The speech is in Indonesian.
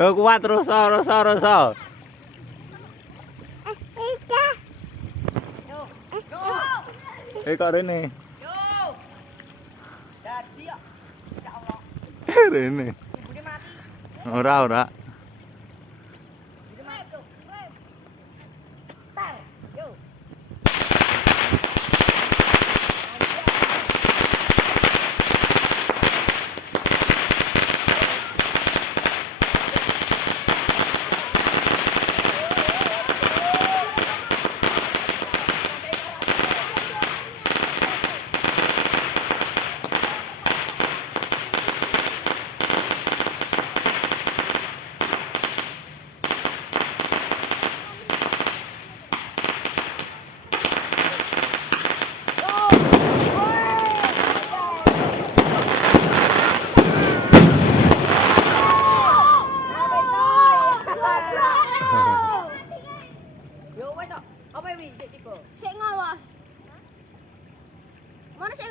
Kuat rusa. Kok rene. Yo. Dadi kok. Ya Allah. Rene. Ibune mati. Ora. Ibune mati tuh. Tar. Yo. Yo wes kok. Apa iki sik tiba? Sik ngawas. Mana sik